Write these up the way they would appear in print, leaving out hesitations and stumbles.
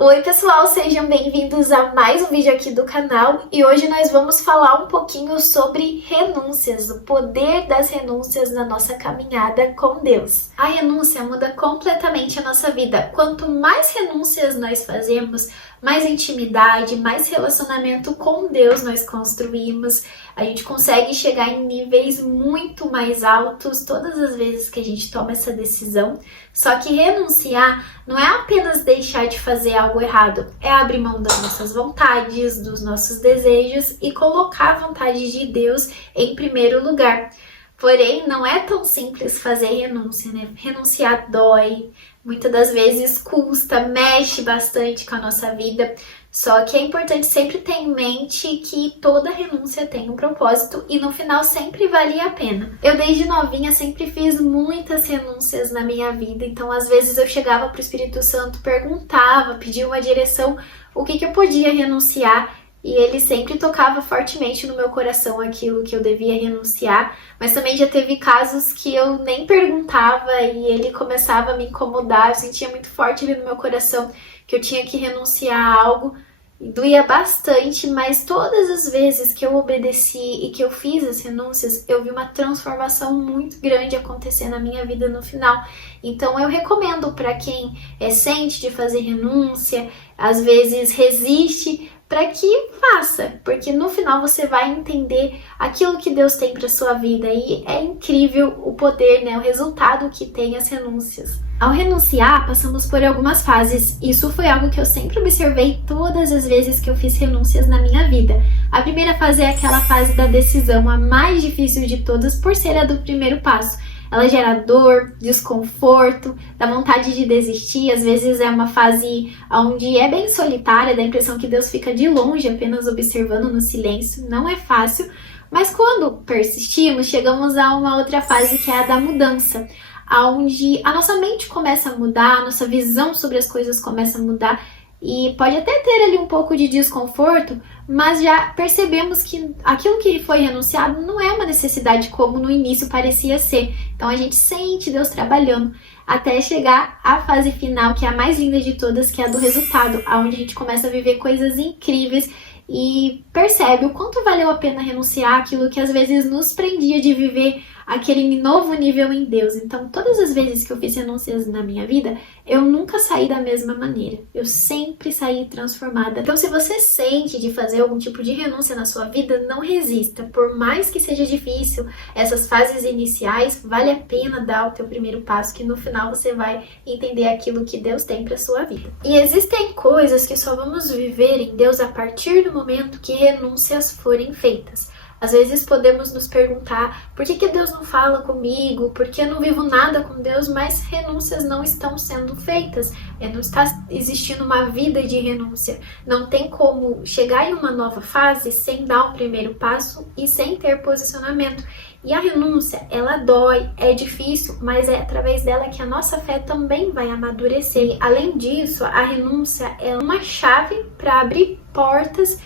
Oi pessoal, sejam bem-vindos a mais um vídeo aqui do canal e hoje nós vamos falar um pouquinho sobre renúncias, o poder das renúncias na nossa caminhada com Deus. A renúncia muda completamente a nossa vida. Quanto mais renúncias nós fazemos, mais intimidade, mais relacionamento com Deus nós construímos, a gente consegue chegar em níveis muito mais altos todas as vezes que a gente toma essa decisão. Só que renunciar não é apenas deixar de fazer algo errado, é abrir mão das nossas vontades, dos nossos desejos e colocar a vontade de Deus em primeiro lugar. Porém, não é tão simples fazer renúncia, né? Renunciar dói, muitas das vezes custa, mexe bastante com a nossa vida. Só que é importante sempre ter em mente que toda renúncia tem um propósito e no final sempre vale a pena. Eu desde novinha sempre fiz muitas renúncias na minha vida, então às vezes eu chegava para o Espírito Santo, perguntava, pedia uma direção, o que eu podia renunciar. E ele sempre tocava fortemente no meu coração aquilo que eu devia renunciar, mas também já teve casos que eu nem perguntava e ele começava a me incomodar, eu sentia muito forte ali no meu coração que eu tinha que renunciar a algo, e doía bastante, mas todas as vezes que eu obedeci e que eu fiz as renúncias, eu vi uma transformação muito grande acontecer na minha vida no final. Então eu recomendo para quem sente de fazer renúncia, às vezes resiste, para que faça, porque no final você vai entender aquilo que Deus tem para sua vida e é incrível o poder, né, o resultado que tem as renúncias. Ao renunciar, passamos por algumas fases. Isso foi algo que eu sempre observei todas as vezes que eu fiz renúncias na minha vida. A primeira fase é aquela fase da decisão, a mais difícil de todas por ser a do primeiro passo. Ela gera dor, desconforto, dá vontade de desistir, às vezes é uma fase onde é bem solitária, dá a impressão que Deus fica de longe apenas observando no silêncio, não é fácil, mas quando persistimos, chegamos a uma outra fase que é a da mudança, onde a nossa mente começa a mudar, a nossa visão sobre as coisas começa a mudar, e pode até ter ali um pouco de desconforto, mas já percebemos que aquilo que foi renunciado não é uma necessidade como no início parecia ser. Então a gente sente Deus trabalhando até chegar à fase final, que é a mais linda de todas, que é a do resultado, onde a gente começa a viver coisas incríveis e percebe o quanto valeu a pena renunciar àquilo que às vezes nos prendia de viver aquele novo nível em Deus. Então, todas as vezes que eu fiz renúncias na minha vida, eu nunca saí da mesma maneira. Eu sempre saí transformada. Então, se você sente de fazer algum tipo de renúncia na sua vida, não resista. Por mais que seja difícil, essas fases iniciais, vale a pena dar o teu primeiro passo, que no final você vai entender aquilo que Deus tem para sua vida. E existem coisas que só vamos viver em Deus a partir do momento que renúncias forem feitas. Às vezes podemos nos perguntar por que Deus não fala comigo, por que eu não vivo nada com Deus, mas renúncias não estão sendo feitas, não está existindo uma vida de renúncia. Não tem como chegar em uma nova fase sem dar o primeiro passo e sem ter posicionamento. E a renúncia, ela dói, é difícil, mas é através dela que a nossa fé também vai amadurecer. Além disso, a renúncia é uma chave para abrir portas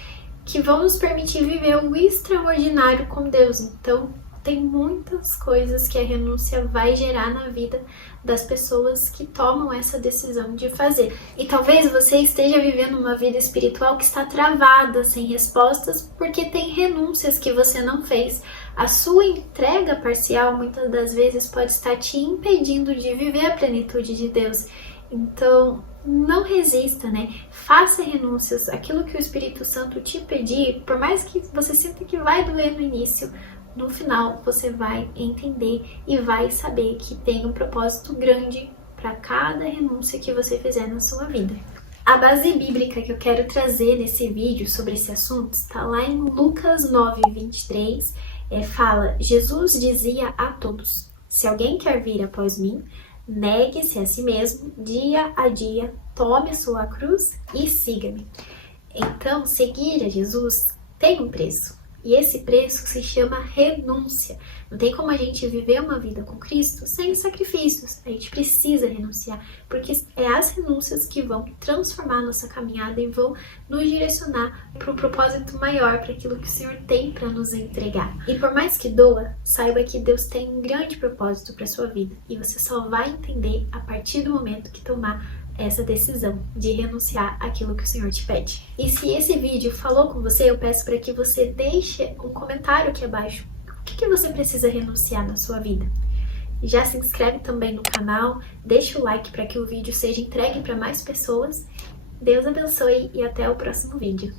que vão nos permitir viver o extraordinário com Deus. Então, tem muitas coisas que a renúncia vai gerar na vida das pessoas que tomam essa decisão de fazer. E talvez você esteja vivendo uma vida espiritual que está travada, sem respostas, porque tem renúncias que você não fez. A sua entrega parcial, muitas das vezes, pode estar te impedindo de viver a plenitude de Deus. Então, não resista, né? Faça renúncias. Aquilo que o Espírito Santo te pedir, por mais que você sinta que vai doer no início, no final você vai entender e vai saber que tem um propósito grande para cada renúncia que você fizer na sua vida. A base bíblica que eu quero trazer nesse vídeo sobre esse assunto está lá em Lucas 9:23. Fala: Jesus dizia a todos: se alguém quer vir após mim, negue-se a si mesmo, dia a dia, tome a sua cruz e siga-me. Então, seguir a Jesus tem um preço. E esse preço se chama renúncia. Não tem como a gente viver uma vida com Cristo sem sacrifícios. A gente precisa renunciar, porque é as renúncias que vão transformar a nossa caminhada e vão nos direcionar para o propósito maior, para aquilo que o Senhor tem para nos entregar. E por mais que doa, saiba que Deus tem um grande propósito para a sua vida. E você só vai entender a partir do momento que tomar essa decisão de renunciar àquilo que o Senhor te pede. E se esse vídeo falou com você, eu peço para que você deixe um comentário aqui abaixo. O que você precisa renunciar na sua vida? Já se inscreve também no canal, deixa o like para que o vídeo seja entregue para mais pessoas. Deus abençoe e até o próximo vídeo.